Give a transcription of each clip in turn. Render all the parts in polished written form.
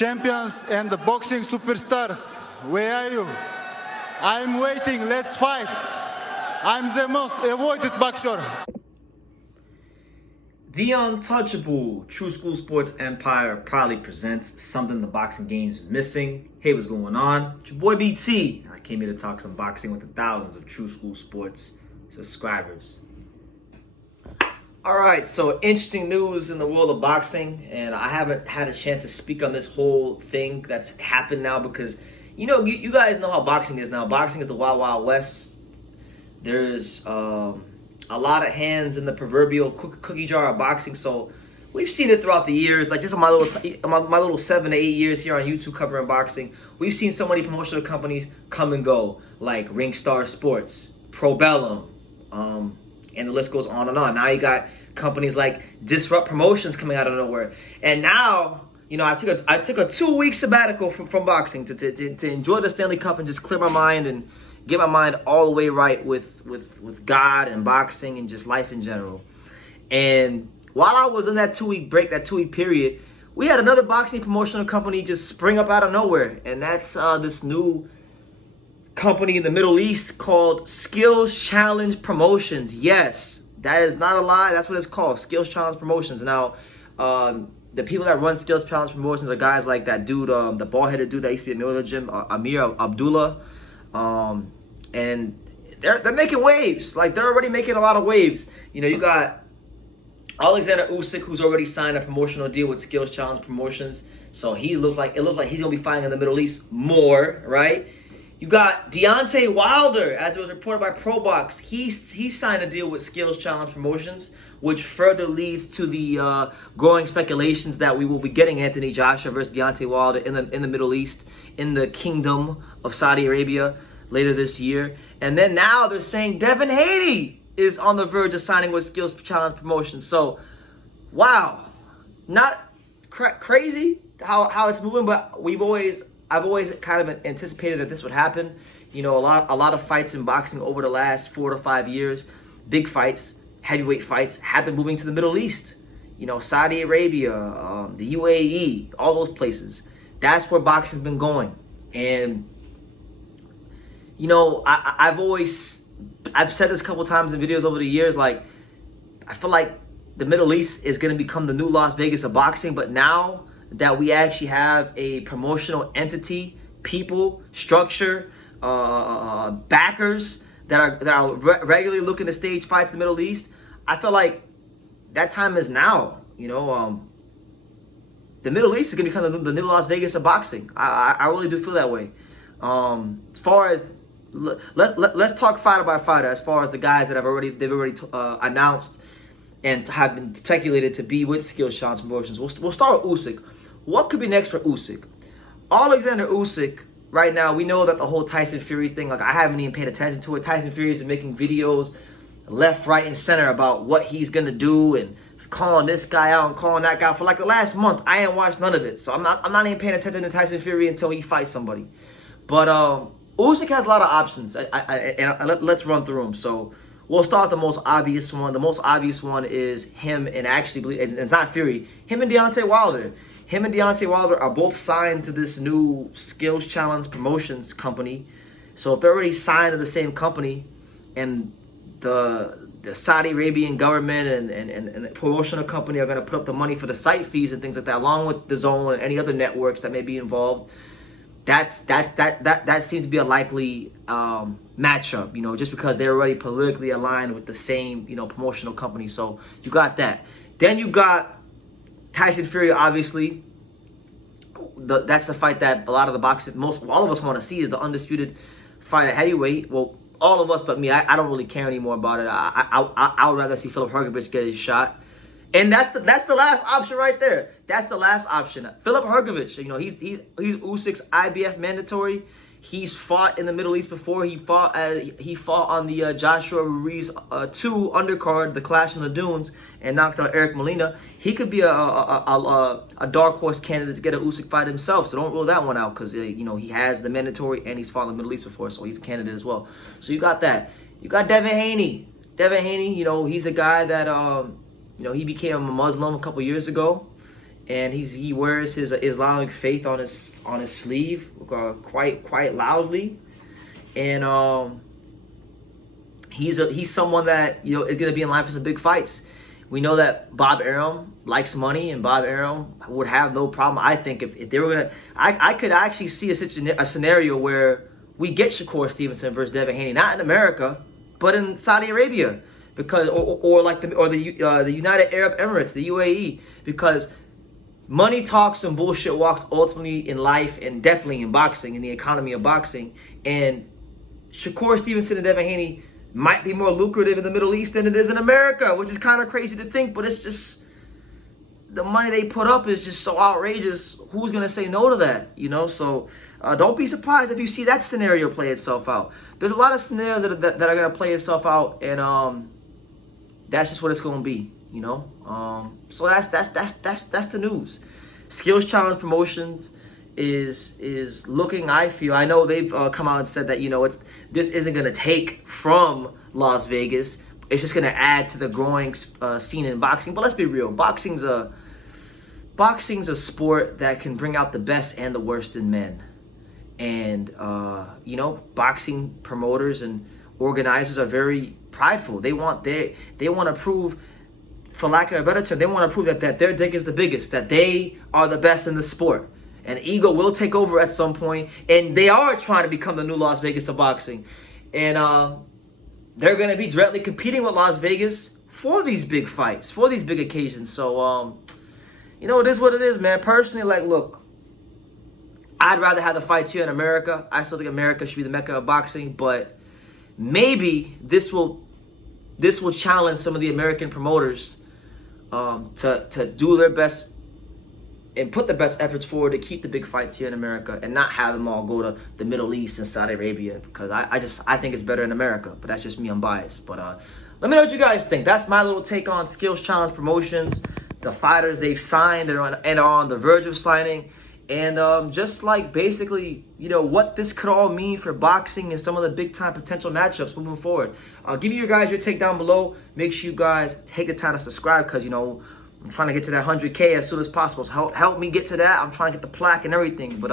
champions and the boxing superstars, where are you? I'm waiting, let's fight. I'm the most avoided boxer. The untouchable True School Sports Empire proudly presents something the boxing game's missing. Hey, what's going on? It's your boy BT. I came here to talk some boxing with the thousands of True School Sports subscribers. Alright, so interesting news in the world of boxing, and I haven't had a chance to speak on this whole thing that's happened now because, you guys know how boxing is now. Boxing is the Wild Wild West. There's a lot of hands in the proverbial cookie jar of boxing, so we've seen it throughout the years. Like just in my little 7 to 8 years here on YouTube covering boxing, we've seen so many promotional companies come and go, like Ringstar Sports, Pro Bellum, and the list goes on and on. Now you got companies like Disrupt Promotions coming out of nowhere, and now I took a 2-week sabbatical from boxing to enjoy the Stanley Cup and just clear my mind and get my mind all the way right with God and boxing and just life in general. And while I was in that 2-week break, that 2-week period, we had another boxing promotional company just spring up out of nowhere, and that's this new company in the Middle East called Skills Challenge Promotions. Yes, that is not a lie. That's what it's called, Skills Challenge Promotions. Now, the people that run Skills Challenge Promotions are guys like that dude, the bald-headed dude that used to be in the middle of the gym, Amir Abdullah. And they're making waves. Like, they're already making a lot of waves. You got Alexander Usyk, who's already signed a promotional deal with Skills Challenge Promotions. So it looks like he's gonna be fighting in the Middle East more, right? You got Deontay Wilder, as it was reported by ProBox. He signed a deal with Skills Challenge Promotions, which further leads to the growing speculations that we will be getting Anthony Joshua versus Deontay Wilder in the Middle East, in the Kingdom of Saudi Arabia later this year. And then now they're saying Devin Haney is on the verge of signing with Skills Challenge Promotions. So, wow, not crazy how it's moving, but I've always kind of anticipated that this would happen. A lot of fights in boxing over the last 4 to 5 years, big fights, heavyweight fights, have been moving to the Middle East. Saudi Arabia, the UAE, all those places. That's where boxing's been going. And I've said this a couple times in videos over the years, like, I feel like the Middle East is going to become the new Las Vegas of boxing. But now that we actually have a promotional entity, people, structure, backers that are regularly looking to stage fights in the Middle East, I feel like that time is now. The Middle East is going to become the new Las Vegas of boxing. I really do feel that way. As far as let's talk fighter by fighter. As far as the guys that they've already announced and have been speculated to be with Skills Challenge Promotions. We'll start with Usyk. What could be next for Usyk? Alexander Usyk. Right now, we know that the whole Tyson Fury thing, like, I haven't even paid attention to it. Tyson Fury has been making videos left, right, and center about what he's gonna do and calling this guy out and calling that guy for like the last month. I ain't watched none of it, so I'm not even paying attention to Tyson Fury until he fights somebody. But Usyk has a lot of options, and let's run through them. So we'll start with the most obvious one. The most obvious one is him, and actually, it's not Fury. Him and Deontay Wilder. Him and Deontay Wilder are both signed to this new Skills Challenge Promotions company. So if they're already signed to the same company, and the Saudi Arabian government and the promotional company are going to put up the money for the site fees and things like that, along with DAZN and any other networks that may be involved, that seems to be a likely matchup. Just because they're already politically aligned with the same promotional company. So you got that. Then you got Tyson Fury, obviously. That's the fight that a lot of the boxing, all of us want to see, is the undisputed fight at heavyweight. Well, all of us but me. I don't really care anymore about it. I would rather see Filip Hrgović get his shot. And that's the last option right there. That's the last option. Filip Hrgović, he's Usyk's IBF mandatory. He's fought in the Middle East before. He fought on the Joshua Ruiz 2 undercard, the Clash in the Dunes, and knocked out Eric Molina. He could be a dark horse candidate to get a Usyk fight himself. So don't rule that one out, because he has the mandatory and he's fought in the Middle East before, so he's a candidate as well. So you got that. You got Devin Haney. Devin Haney, he's a guy that he became a Muslim a couple years ago, and he wears his Islamic faith on his sleeve quite loudly, and he's someone that is going to be in line for some big fights. We know that Bob Arum likes money, and Bob Arum would have no problem. I think if they were gonna, I could actually see a scenario where we get Shakur Stevenson versus Devin Haney, not in America, but in Saudi Arabia, because the United Arab Emirates, the UAE, because money talks and bullshit walks ultimately in life, and definitely in boxing, in the economy of boxing. And Shakur Stevenson and Devin Haney might be more lucrative in the Middle East than it is in America, which is kind of crazy to think, but it's just the money they put up is just so outrageous. Who's going to say no to that, So don't be surprised if you see that scenario play itself out. There's a lot of scenarios that are going to play itself out, and that's just what it's going to be, So that's the news. Skills Challenge Promotions is looking, I know they've come out and said that this isn't going to take from Las Vegas. It's just going to add to the growing scene in boxing. But let's be real, boxing's a sport that can bring out the best and the worst in men. And boxing promoters and organizers are very prideful. They want to prove, for lack of a better term, they want to prove that their dick is the biggest, that they are the best in the sport. And ego will take over at some point, and they are trying to become the new Las Vegas of boxing. And they're going to be directly competing with Las Vegas for these big fights, for these big occasions. So, it is what it is, man. Personally, look, I'd rather have the fights here in America. I still think America should be the mecca of boxing, but maybe this will challenge some of the American promoters to do their best and put the best efforts forward to keep the big fights here in America and not have them all go to the Middle East and Saudi Arabia, because I think it's better in America. But that's just me, I'm biased. But let me know what you guys think. That's my little take on Skills Challenge Promotions, the fighters they've signed and are on the verge of signing, and just basically what this could all mean for boxing and some of the big time potential matchups moving forward. I'll give you guys your take down below. Make sure you guys take the time to subscribe, because I'm trying to get to that 100K as soon as possible. So help me get to that. I'm trying to get the plaque and everything. But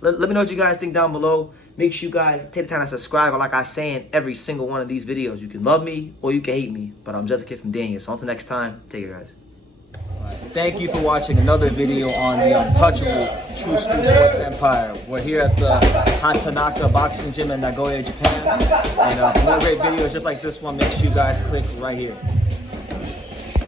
let me know what you guys think down below. Make sure you guys take the time to subscribe. And like I say in every single one of these videos, you can love me or you can hate me. But I'm just a kid from Daniel. So until next time, take care, guys. Thank you for watching another video on the untouchable True School Sports Empire. We're here at the Hatanaka Boxing Gym in Nagoya, Japan. And for more great videos just like this one, make sure you guys click right here.